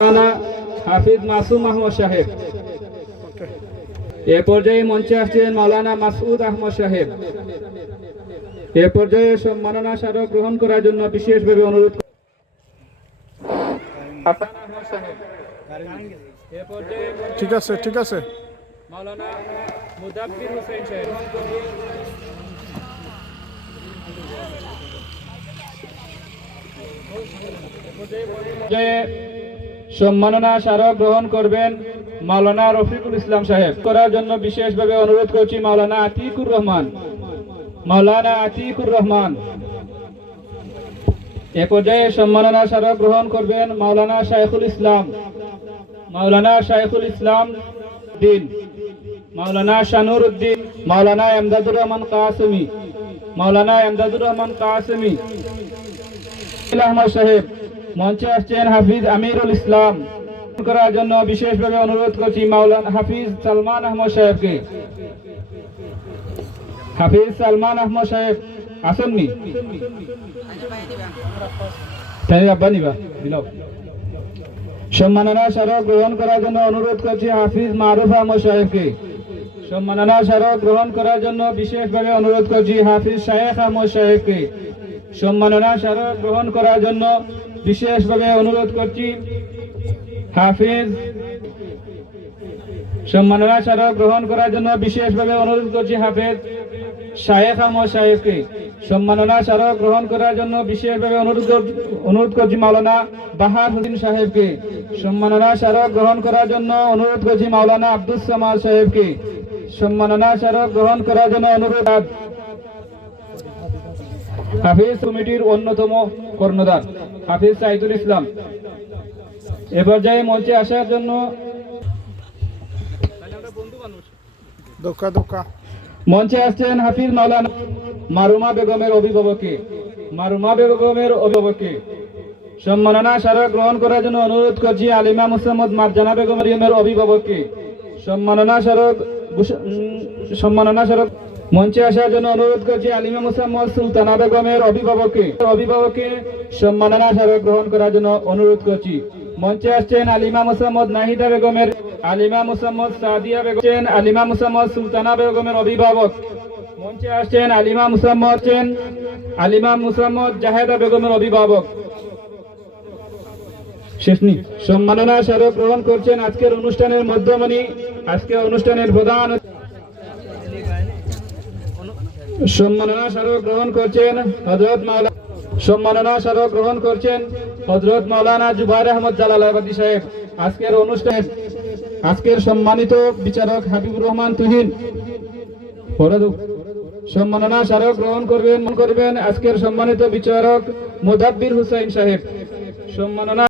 মাওলানা হাফিজ মাসুম আহমদ সাহেব। এ পর্যায়ে মঞ্চে আসছেন মাওলানা মাসউদ আহমদ সাহেব। এ পর্যায়ে সম্মাননা স্মারক গ্রহণ করার জন্য বিশেষভাবে অনুরোধ হাসান আহমদ সাহেব। এ পর্যায়ে ঠিক আছে মাওলানা মুদাব্বির হোসেন সাহেব। সম্মাননা স্মারক গ্রহণ করবেন মাওলানা রফিকুল ইসলাম সাহেব। করার জন্য বিশেষভাবে অনুরোধ করছি মাওলানা আতিকুর রহমান। এ পর্যায়ে সম্মাননা স্মারক গ্রহণ করবেন মাওলানা শাইখুল ইসলাম দিন, মাওলানা শানুর উদ্দিন, মাওলানা এমদাদুর রহমান কাসেমি আহমদ সাহেব। মঞ্চে আসছেন হাফিজ আমিরুল ইসলাম। করার জন্য বিশেষভাবে অনুরোধ করছি মাওলানা হাফিজ সালমান আহমদ সাহেবকে। হাফিজ সালমান আহমদ সাহেব আসেননি? সম্মাননা স্মারক গ্রহণ করার জন্য অনুরোধ করছি হাফিজ মারুফ আহমদ সাহেবকে। সম্মাননা স্মারক গ্রহণ করার জন্য বিশেষভাবে অনুরোধ করছি হাফিজ শায়েখ আহমদ সাহেবকে। সম্মাননা স্মারক গ্রহণ করার জন্য বিশেষভাবে অনুরোধ করছি হাফিজ শায়েখ আহমদ সাহেবকে। সম্মাননা স্মারক গ্রহণ করার জন্য বিশেষভাবে অনুরোধ করছি মাওলানা বাহার হোসেন সাহেবকে। সম্মাননা স্মারক গ্রহণ করার জন্য অনুরোধ করছি মাওলানা আব্দুস সামাদ সাহেবকে। সম্মাননা স্মারক গ্রহণ করার জন্য অনুরোধ হাফিজ কমিটির অন্যতম কর্ণধার হাফিজ সাইদুল ইসলাম। এ পর্যায়ে মঞ্চে আসার জন্য মঞ্চে আসছেন হাফিজ মাওলানা মারুমা বেগমের অভিভাবককে। সম্মাননা স্মারক গ্রহণ করার জন্য অনুরোধ করছি আলিমা মুসাম্মদ মারজানা বেগমের অভিভাবককে। সম্মাননা স্মারক মঞ্চে আসার জন্য অনুরোধ করছি আলিমা মুসাম্মদ সুলতানা বেগমের অভিভাবককে সম্মাননা স্মারক গ্রহণ করার জন্য অনুরোধ করছি। মঞ্চে আসছেন আলিমা মুসাম্মদ নাহিদা বেগমের, আলিমা মুসাম্মদ সাদিয়া বেগম, আলিমা মুসাম্মদ সুলতানা বেগমের অভিভাবক। মঞ্চে আসছেন আলিমা মুসাম্মদ জাহেদা বেগমের অভিভাবক। শেষনি সম্মাননা স্মারক গ্রহণ করছেন আজকের অনুষ্ঠানের মধ্যমণি, আজকের অনুষ্ঠানের প্রধান। সম্মাননা স্মারক গ্রহণ করছেন হযরত মাওলানা জুবাইর আহমদ জালালাবাদী সাহেব। আজকের সম্মানিত বিচারক হাবিবুর রহমান তুহিন। সম্মাননা স্মারক গ্রহণ করবেন আজকের সম্মানিত বিচারক মুদাব্বির হোসেন সাহেব। সম্মাননা